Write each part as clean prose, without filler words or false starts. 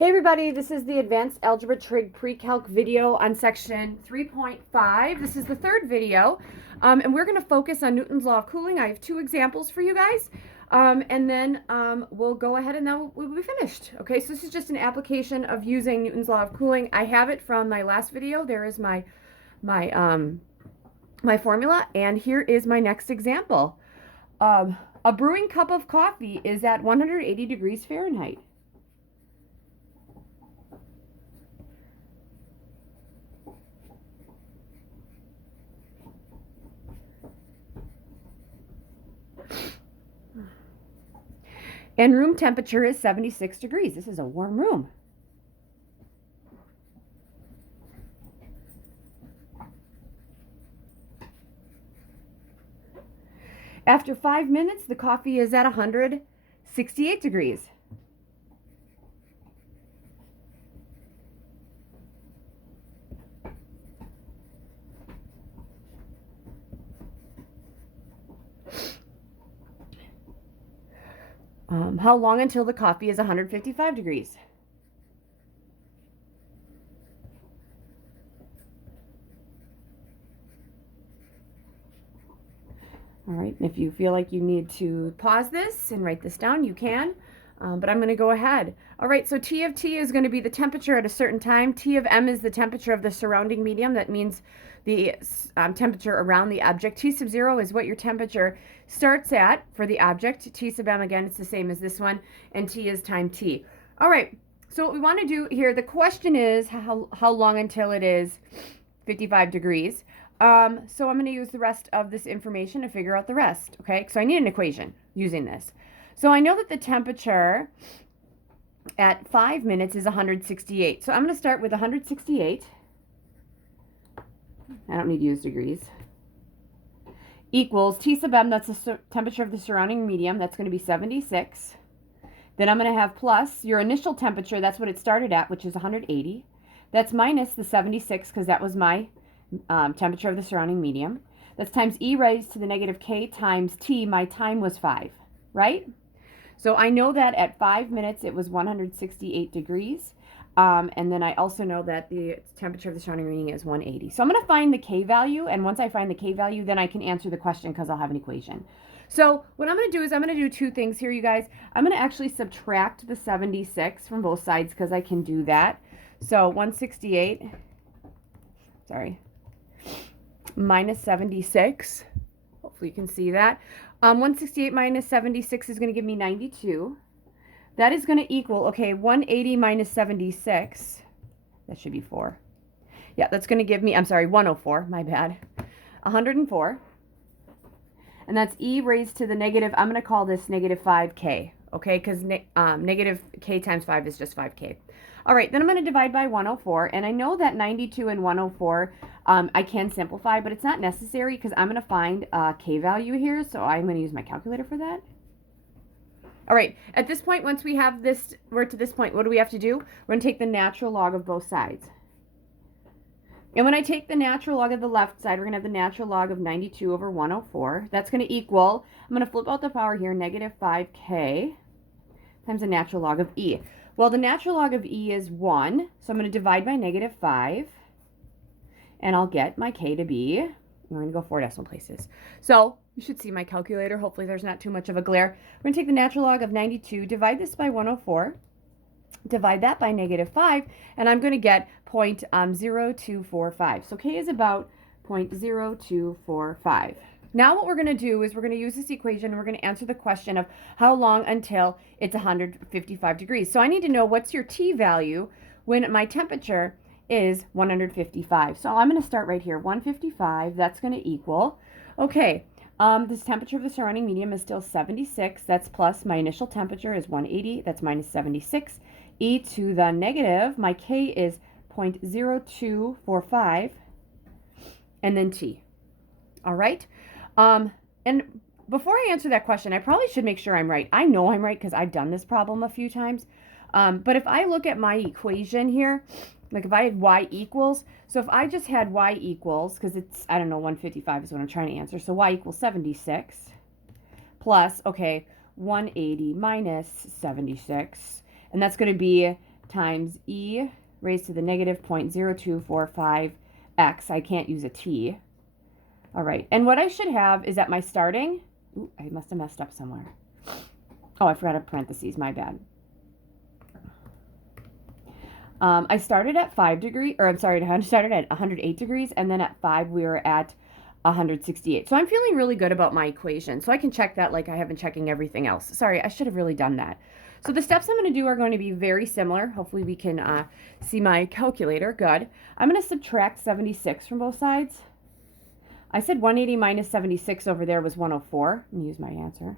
Hey everybody, this is the Advanced Algebra Trig Pre-Calc video on section 3.5. This is the third video, and we're going to focus on Newton's Law of Cooling. I have two examples for you guys, and then we'll go ahead and then we'll be finished. Okay, so this is just an application of using Newton's Law of Cooling. I have it from my last video. There is my formula, and here is my next example. A brewing cup of coffee is at 180 degrees Fahrenheit. And room temperature is 76 degrees. This is a warm room. After 5 minutes, the coffee is at 168 degrees. How long until the coffee is 155 degrees? All right, and if you feel like you need to pause this and write this down, you can, but I'm going to go ahead. All right, so T of T is going to be the temperature at a certain time. T of M is the temperature of the surrounding medium. That means the temperature around the object. T sub 0 is what your temperature starts at for the object. T sub M, again, it's the same as this one, and T is time T. All right, so what we want to do here, the question is how long until it is 55 degrees. So I'm going to use the rest of this information to figure out the rest, okay? So I need an equation using this. So I know that the temperature at 5 minutes is 168. So I'm going to start with 168. I don't need to use degrees. Equals T sub M, that's the temperature of the surrounding medium. That's going to be 76. Then I'm going to have plus your initial temperature. That's what it started at, which is 180. That's minus the 76 because that was my temperature of the surrounding medium. That's times e raised to the negative k times t. My time was 5, right? So I know that at 5 minutes it was 168 degrees. And then I also know that the temperature of the surrounding medium is 180. So I'm going to find the k value, and once I find the k value, then I can answer the question because I'll have an equation. So what I'm going to do is I'm going to do two things here, you guys. I'm going to actually subtract the 76 from both sides because I can do that. So 168, minus 76. Hopefully you can see that. 168 minus 76 is going to give me 92. That is going to equal, okay, 180 minus 76. That should be 4. Yeah, that's going to give me, I'm sorry, 104, my bad. 104. And that's e raised to the negative, I'm going to call this negative 5k, okay, because negative k times 5 is just 5k. All right, then I'm going to divide by 104, and I know that 92 and 104, I can simplify, but it's not necessary because I'm going to find a k value here, so I'm going to use my calculator for that. All right, at this point, once we have this, we're to this point, what do we have to do? We're going to take the natural log of both sides. And when I take the natural log of the left side, we're going to have the natural log of 92 over 104. That's going to equal, I'm going to flip out the power here, negative 5k times the natural log of e. Well, the natural log of e is 1, so I'm going to divide by negative 5, and I'll get my k to be, we're going to go 4 decimal places. So you should see my calculator. Hopefully there's not too much of a glare. We're going to take the natural log of 92, divide this by 104, divide that by negative 5, and I'm going to get 0.0245. So k is about 0.0245. Now what we're going to do is we're going to use this equation and we're going to answer the question of how long until it's 155 degrees. So I need to know what's your T value when my temperature is 155. So I'm going to start right here, 155, that's going to equal, okay, this temperature of the surrounding medium is still 76, that's plus my initial temperature is 180, that's minus 76, e to the negative, my k is 0.0245, and then T. All right? And before I answer that question, I probably should make sure I'm right. I know I'm right because I've done this problem a few times. But if I look at my equation here, like if I had y equals, so if I just had y equals, because it's, I don't know, 155 is what I'm trying to answer. So y equals 76 plus, okay, 180 minus 76. And that's going to be times e raised to the negative 0.0245x. I can't use a t. All right, and what I should have is at my starting, ooh, I must have messed up somewhere. Oh, I forgot a parentheses, my bad. I started at 5 degrees, or I'm sorry, I started at 108 degrees, and then at 5 we were at 168. So I'm feeling really good about my equation. So I can check that like I have been checking everything else. Sorry, I should have really done that. So the steps I'm going to do are going to be very similar. Hopefully we can see my calculator. Good. I'm going to subtract 76 from both sides. I said 180 minus 76 over there was 104. And use my answer.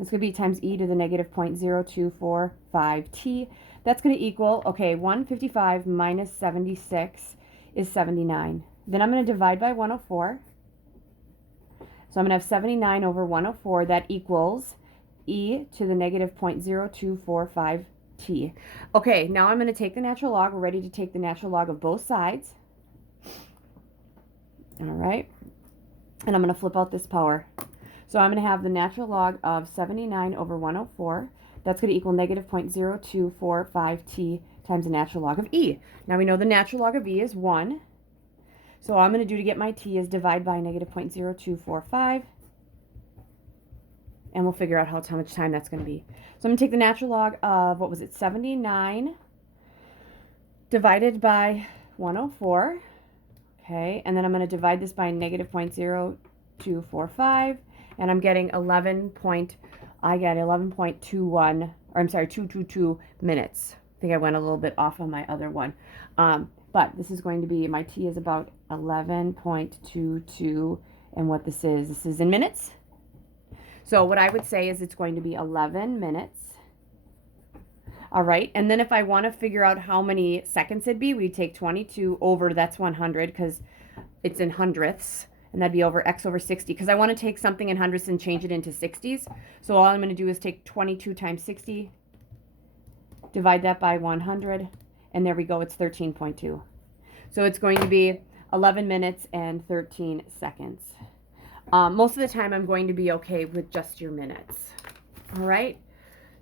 It's going to be times e to the negative 0.0245t. That's going to equal, okay, 155 minus 76 is 79. Then I'm going to divide by 104. So I'm going to have 79 over 104. That equals e to the negative 0.0245t. Okay, now I'm going to take the natural log. We're ready to take the natural log of both sides. All right. And I'm going to flip out this power. So I'm going to have the natural log of 79 over 104. That's going to equal negative 0.0245t times the natural log of e. Now we know the natural log of e is 1. So all I'm going to do to get my t is divide by negative 0.0245. And we'll figure out how much time that's going to be. So I'm going to take the natural log of, what was it, 79 divided by 104. Okay, and then I'm going to divide this by negative 0.0245. And I'm getting 11.21, or I'm sorry, 222 minutes. I think I went a little bit off on my other one. But this is going to be, my t is about 11.22, and what this is in minutes. So what I would say is it's going to be 11 minutes. All right, and then if I want to figure out how many seconds it'd be, we'd take 22 over, that's 100, because it's in hundredths. And that'd be over x over 60, because I want to take something in hundredths and change it into 60s. So all I'm going to do is take 22 times 60, divide that by 100, and there we go, it's 13.2. So it's going to be 11 minutes and 13 seconds. Most of the time I'm going to be okay with just your minutes. All right,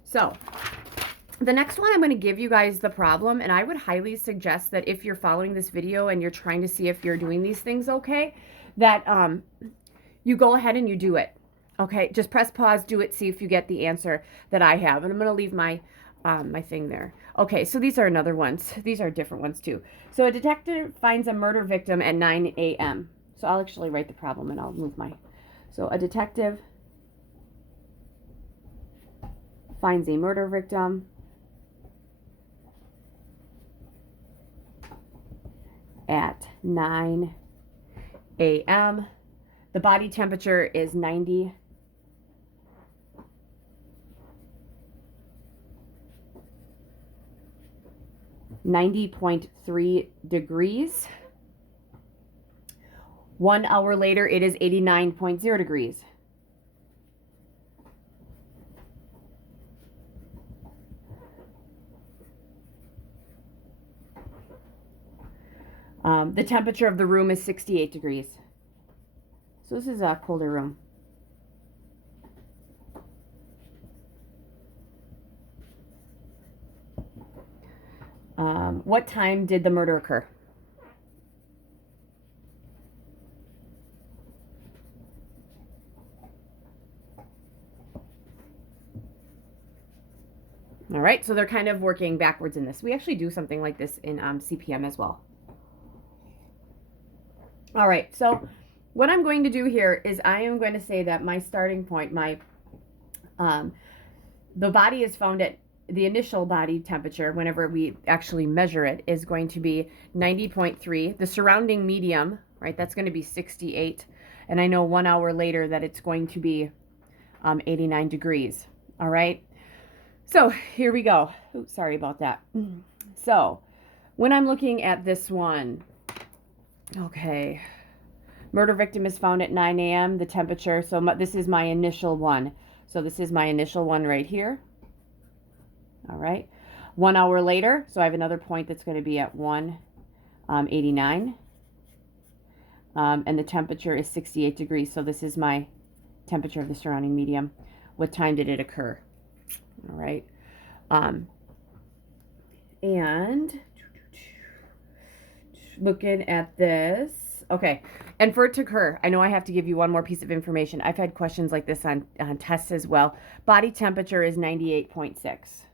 so the next one I'm going to give you guys the problem, and I would highly suggest that if you're following this video and you're trying to see if you're doing these things okay, that you go ahead and you do it. Okay, just press pause, do it, see if you get the answer that I have. And I'm going to leave my my thing there. Okay, so these are another ones. These are different ones too. So a detective finds a murder victim at 9 a.m. So I'll actually write the problem and I'll move my. So a detective finds a murder victim at 9 a.m. The body temperature is 90.3 degrees. 1 hour later, it is 89.0 degrees. The temperature of the room is 68 degrees. So this is a colder room. What time did the murder occur? All right, so they're kind of working backwards in this. We actually do something like this in CPM as well. All right, so what I'm going to do here is I am going to say that my starting point, the body is found at the initial body temperature, whenever we actually measure it, is going to be 90.3. The surrounding medium, right, that's going to be 68. And I know 1 hour later that it's going to be 89 degrees. All right. So here we go. Oops, sorry about that. So when I'm looking at this one, okay, murder victim is found at 9 a.m. The temperature, so this is my initial one. So this is my initial one right here. All right. 1 hour later, so I have another point that's going to be at 189. And the temperature is 68 degrees. So this is my temperature of the surrounding medium. What time did it occur? All right. And looking at this. Okay. And for it to occur, I know I have to give you one more piece of information. I've had questions like this on tests as well. Body temperature is 98.6.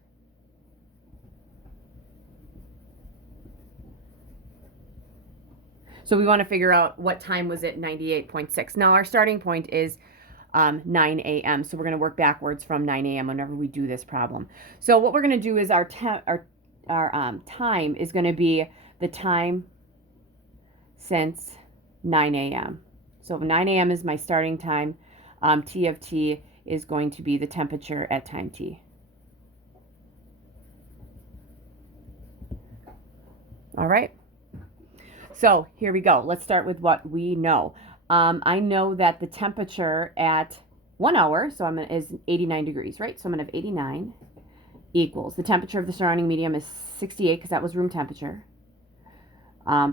So we want to figure out what time was it 98.6. Now our starting point is 9 a.m. So we're going to work backwards from 9 a.m. whenever we do this problem. So what we're going to do is our time is going to be the time since 9 a.m. So 9 a.m. is my starting time. T of t is going to be the temperature at time t. All right. So here we go. Let's start with what we know. I know that the temperature at 1 hour, so is 89 degrees, right? So I'm going to have 89 equals the temperature of the surrounding medium is 68 because that was room temperature.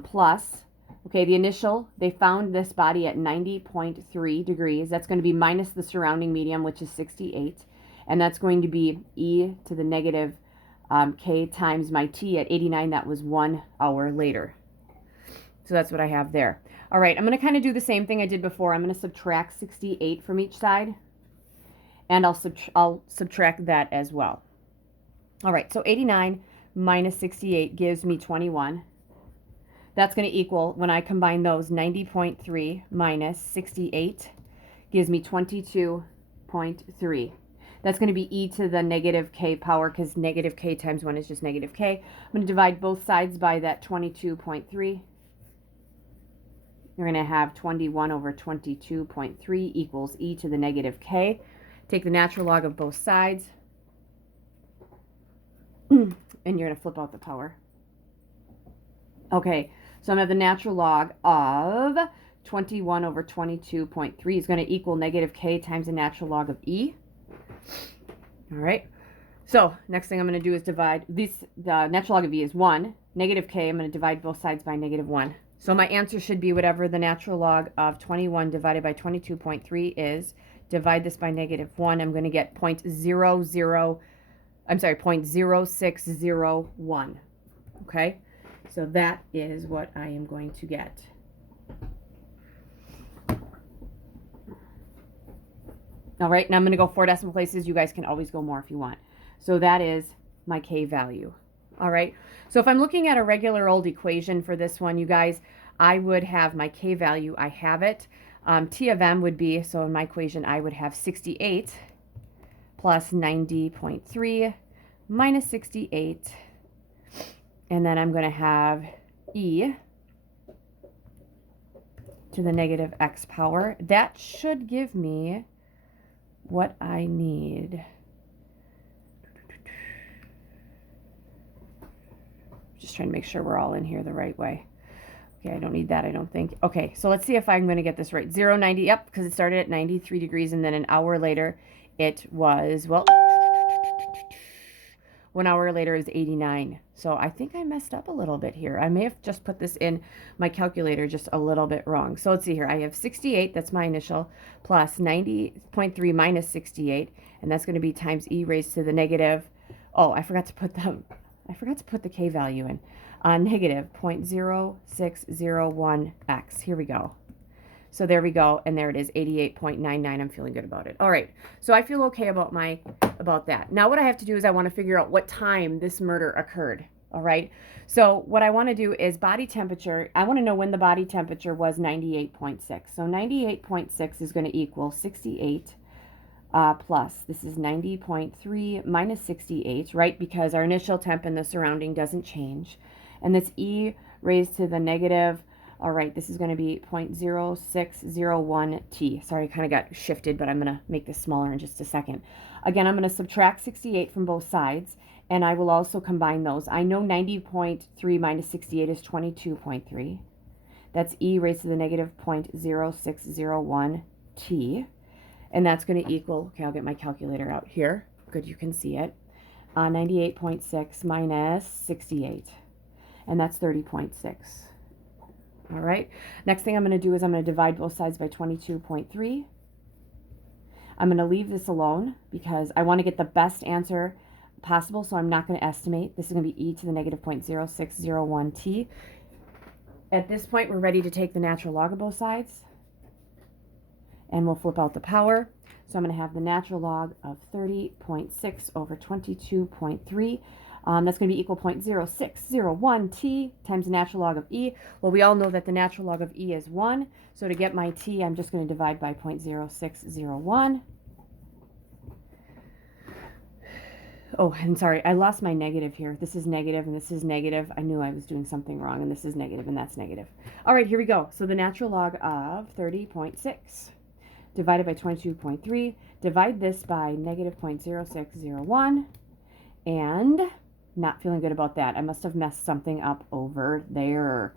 Plus, okay, the initial, they found this body at 90.3 degrees. That's going to be minus the surrounding medium, which is 68. And that's going to be e to the negative k times my t at 89. That was 1 hour later. So that's what I have there. All right, I'm going to kind of do the same thing I did before. I'm going to subtract 68 from each side. And I'll subtract that as well. All right, so 89 minus 68 gives me 21. That's going to equal, when I combine those, 90.3 minus 68 gives me 22.3. That's going to be e to the negative k power because negative k times 1 is just negative k. I'm going to divide both sides by that 22.3. You're going to have 21 over 22.3 equals e to the negative k. Take the natural log of both sides. And you're going to flip out the power. Okay, so I'm going to have the natural log of 21 over 22.3 is going to equal negative k times the natural log of e. All right. So next thing I'm going to do is divide this. The natural log of e is 1. Negative k, I'm going to divide both sides by negative 1. So my answer should be whatever the natural log of 21 divided by 22.3 is. Divide this by negative 1. I'm going to get 0.0601. Okay? So that is what I am going to get. All right, now I'm going to go 4 decimal places. You guys can always go more if you want. So that is my k value. All right, so if I'm looking at a regular old equation for this one, you guys, I would have my k value. I have it. T of m would be, so in my equation, I would have 68 plus 90.3 minus 68. And then I'm going to have e to the negative x power. That should give me what I need. Just trying to make sure we're all in here the right way. Okay, I don't need that, I don't think. Okay, so let's see if I'm going to get this right. 0.90, yep, because it started at 93 degrees, and then an hour later it was, well, 1 hour later is 89. So I think I messed up a little bit here. I may have just put this in my calculator just a little bit wrong. So let's see here. I have 68, that's my initial, plus 90.3 minus 68, and that's going to be times e raised to the negative. Oh, I forgot to put the k value in. Negative 0.0601x. Here we go. So there we go, and there it is, 88.99. I'm feeling good about it. All right, so I feel okay about that. Now what I have to do is I want to figure out what time this murder occurred. All right, so what I want to do is body temperature. I want to know when the body temperature was 98.6. So 98.6 is going to equal 68 plus, this is 90.3 minus 68, right? Because our initial temp in the surrounding doesn't change. And this e raised to the negative, all right, this is going to be 0.0601 t. Sorry, I kind of got shifted, but I'm going to make this smaller in just a second. Again, I'm going to subtract 68 from both sides, and I will also combine those. I know 90.3 minus 68 is 22.3. That's e raised to the negative 0.0601 t. And that's going to equal, okay, I'll get my calculator out here. Good, you can see it. 98.6 minus 68. And that's 30.6. All right. Next thing I'm going to do is I'm going to divide both sides by 22.3. I'm going to leave this alone because I want to get the best answer possible, so I'm not going to estimate. This is going to be e to the negative 0.0601t. At this point, we're ready to take the natural log of both sides, and we'll flip out the power. So I'm going to have the natural log of 30.6 over 22.3. That's going to be equal 0.0601t times the natural log of e. Well, we all know that the natural log of e is 1. So to get my t, I'm just going to divide by 0.0601. Oh, I'm sorry. I lost my negative here. This is negative and this is negative. I knew I was doing something wrong, and this is negative and that's negative. All right, here we go. So the natural log of 30.6 divided by 22.3. Divide this by negative 0.0601. And not feeling good about that. I must have messed something up over there.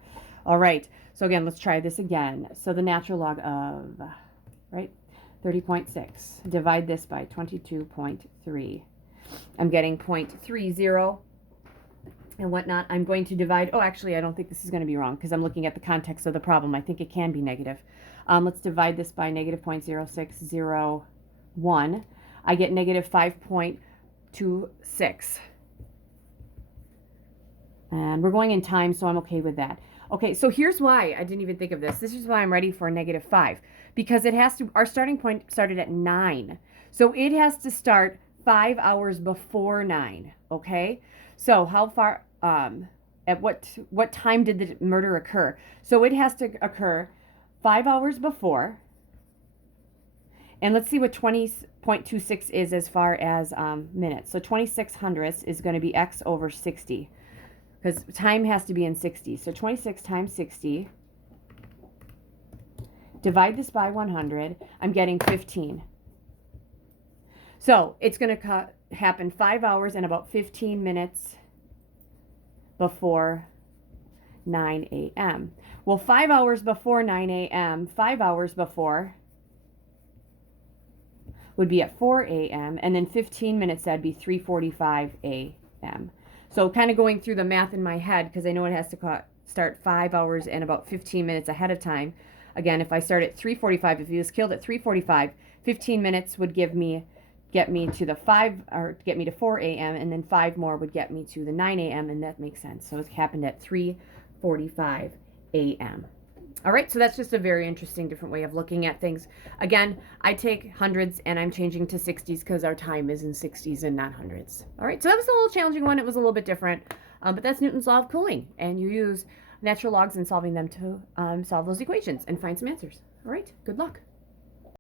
All right. So again, let's try this again. So the natural log of, right, 30.6. Divide this by 22.3. I'm getting 0.30 and whatnot. I'm going to divide. Oh, actually, I don't think this is going to be wrong because I'm looking at the context of the problem. I think it can be negative. Let's divide this by negative 0.0601. I get negative 5.26. And we're going in time, so I'm okay with that. Okay, so here's why I didn't even think of this. This is why I'm ready for a negative 5. Because it has to, our starting point started at 9. So it has to start 5 hours before 9, okay? So how far, at what time did the murder occur? So it has to occur 5 hours before. And let's see what 20.26 is as far as minutes. So 26 hundredths is going to be x over 60. Because time has to be in 60. So 26 times 60. Divide this by 100. I'm getting 15. So it's going to happen 5 hours and about 15 minutes before 9 a.m. Well, 5 hours before 9 a.m., 5 hours before would be at 4 a.m. And then 15 minutes, that'd be 3:45 a.m. So kind of going through the math in my head, because I know it has to start 5 hours and about 15 minutes ahead of time. Again, if I start at 3:45, if he was killed at 3:45, 15 minutes would get me to the 5, or get me to 4 a.m. and then 5 more would get me to the 9 a.m. and that makes sense. So it happened at 3:45 a.m. All right, so that's just a very interesting different way of looking at things. Again, I take hundreds and I'm changing to 60s because our time is in 60s and not hundreds. All right, so that was a little challenging one. It was a little bit different, but that's Newton's law of cooling, and you use natural logs in solving them to solve those equations and find some answers. All right, good luck.